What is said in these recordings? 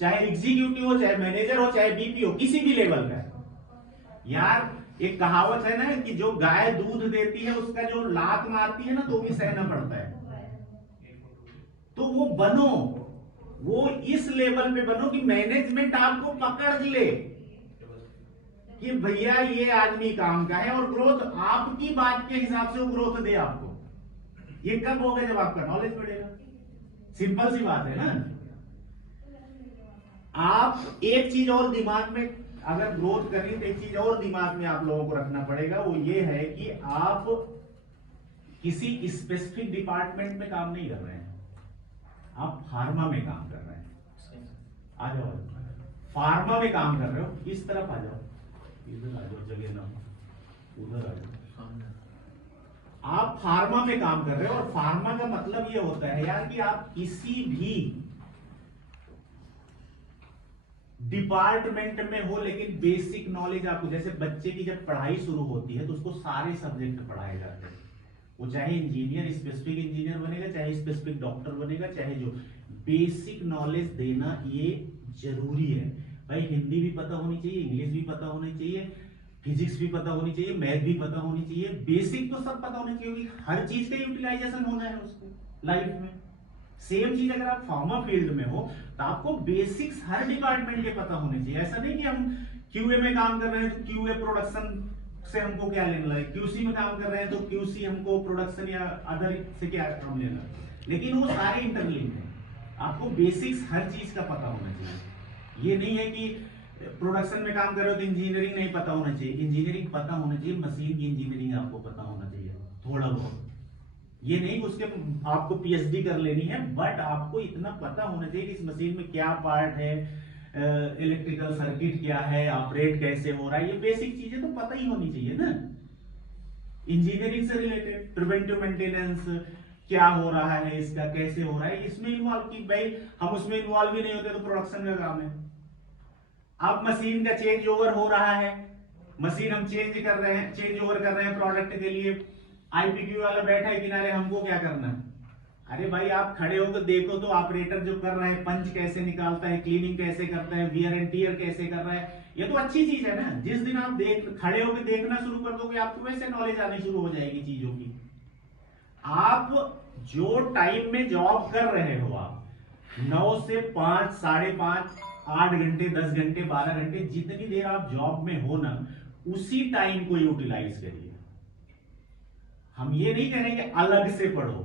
चाहे एग्जीक्यूटिव हो, चाहे मैनेजर हो, चाहे बीपी हो, किसी भी लेवल का। यार एक कहावत है ना कि जो गाय दूध देती है उसका जो लात मारती है ना तो भी सहना पड़ता है। तो वो बनो, वो इस लेवल पे बनो कि मैनेजमेंट आपको पकड़ ले कि भैया ये आदमी काम का है, और ग्रोथ आपकी बात के हिसाब से वो ग्रोथ दे आपको। ये कब होगा? जब आपका नॉलेज बढ़ेगा। सिंपल सी बात है ना। आप एक चीज और दिमाग में, अगर ग्रोथ करनी तो एक चीज और दिमाग में आप लोगों को रखना पड़ेगा, वो ये है कि आप किसी स्पेसिफिक डिपार्टमेंट में काम नहीं कर रहे हैं, आप फार्मा में काम कर रहे हैं। आ जाओ, फार्मा में काम कर रहे हो, इस तरफ आ जाओ, इधर आ जाओ, जगह ना उधर आ जाओ। आप फार्मा में काम कर रहे हो, और फार्मा का मतलब ये होता है यार कि आप किसी भी डिपार्टमेंट में हो, लेकिन बेसिक नॉलेज आपको, जैसे बच्चे की जब पढ़ाई शुरू होती है तो उसको सारे सब्जेक्ट पढ़ाए जाते हैं। वो चाहे इंजीनियर, स्पेसिफिक इंजीनियर बनेगा, चाहे स्पेसिफिक डॉक्टर बनेगा, चाहे जो, बेसिक नॉलेज देना ये जरूरी है भाई। हिंदी भी पता होनी चाहिए, इंग्लिश भी पता होनी चाहिए, फिजिक्स भी पता होनी चाहिए, मैथ भी पता होनी चाहिए। बेसिक तो सब पता होना चाहिए, क्योंकि हर चीज का यूटिलाइजेशन होना है उसको लाइफ में। सेम चीज अगर आप फार्मा फील्ड में हो तो आपको बेसिक्स हर डिपार्टमेंट के पता होने चाहिए। ऐसा नहीं कि हम क्यूए में काम कर रहे हैं तो क्यूए प्रोडक्शन से हमको क्या लेना है, क्यूसी में काम कर रहे हैं तो क्यूसी हमको प्रोडक्शन या अदर से क्या काम लेना है। लेकिन वो सारे इंटरलिंक हैं। आपको बेसिक्स हर चीज का पता होना चाहिए। ये नहीं है कि प्रोडक्शन में काम कर रहे हो तो इंजीनियरिंग नहीं पता होना चाहिए। इंजीनियरिंग पता होना चाहिए, मशीन की इंजीनियरिंग आपको पता होना चाहिए थोड़ा बहुत। ये नहीं उसके आपको पीएचडी कर लेनी है, बट आपको इतना पता होना चाहिए कि इस मशीन में क्या पार्ट है, इलेक्ट्रिकल सर्किट क्या है, ऑपरेट कैसे हो रहा है। ये बेसिक चीजें तो पता ही होनी चाहिए ना। इंजीनियरिंग से रिलेटेड प्रिवेंटिव मेंटेनेंस क्या हो रहा है, इसका कैसे हो रहा है, इसमें इन्वॉल्व की भाई। हम उसमें इन्वॉल्व ही नहीं होते तो प्रोडक्शन का काम है। अब मशीन का चेंज ओवर हो रहा है, मशीन हम चेंज कर रहे हैं, चेंज ओवर कर रहे हैं प्रोडक्ट के लिए, आईपीक्यू वाला बैठा है किनारे, हमको क्या करना है? अरे भाई आप खड़े होकर देखो तो ऑपरेटर जो कर रहा है, पंच कैसे निकालता है, क्लीनिंग कैसे करता है, वियर एंड टियर कैसे कर रहा है। ये तो अच्छी चीज है ना। जिस दिन आप देख खड़े होकर देखना शुरू कर दोगे, आपको वैसे नॉलेज आनी शुरू हो जाएगी चीजों की। आप जो टाइम में जॉब कर रहे हो, आप 9 से 5, 5:30, 8 घंटे, 10 घंटे, 12 घंटे, जितनी देर आप जॉब में हो ना, उसी टाइम को यूटिलाइज करिए। हम ये नहीं कह रहे कि अलग से पढ़ो,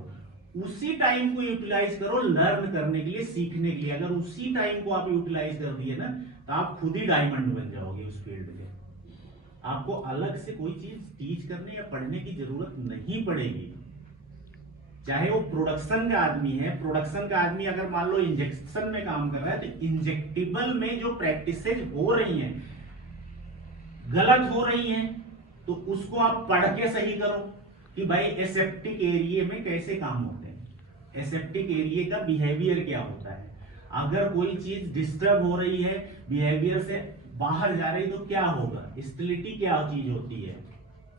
उसी टाइम को यूटिलाइज करो लर्न करने के लिए, सीखने के लिए। अगर उसी टाइम को आप यूटिलाइज कर दिए ना तो आप खुद ही डायमंड बन जाओगे उस फील्ड में। आपको अलग से कोई चीज टीच करने या पढ़ने की जरूरत नहीं पड़ेगी। चाहे वो प्रोडक्शन का आदमी है, प्रोडक्शन का आदमी अगर मान लो इंजेक्शन में काम कर रहा है तो इंजेक्टिबल में जो प्रैक्टिसेज हो रही हैं, गलत हो रही हैं, तो उसको आप पढ़ के सही करो कि भाई एसेप्टिक एरिया में कैसे काम होते हैं, एसेप्टिक एरिया का बिहेवियर क्या होता है। अगर कोई चीज डिस्टर्ब हो रही है, बिहेवियर से बाहर जा रही, तो क्या होगा, स्टेबिलिटी क्या चीज होती है,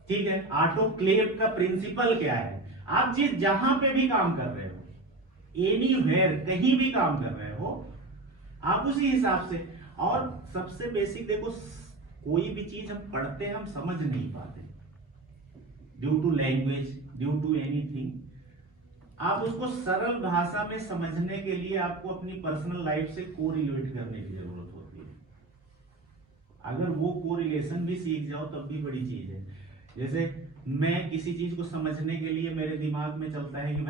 ठीक है, ऑटोक्लेव का प्रिंसिपल क्या है। आप जिस जहां पे भी काम कर रहे हो, एनीवेयर कहीं भी काम कर रहे हो, आप उसी हिसाब से। और सबसे बेसिक देखो, कोई भी चीज हम पढ़ते हैं हम समझ नहीं पाते due to language, due to anything. आप उसको सरल भाषा में समझने के लिए आपको अपनी पर्सनल लाइफ से कोरिलेट करने की जरूरत होती है। अगर वो कोरिलेशन भी सीख जाओ तब भी बड़ी चीज है। जैसे मैं किसी चीज को समझने के लिए मेरे दिमाग में चलता है कि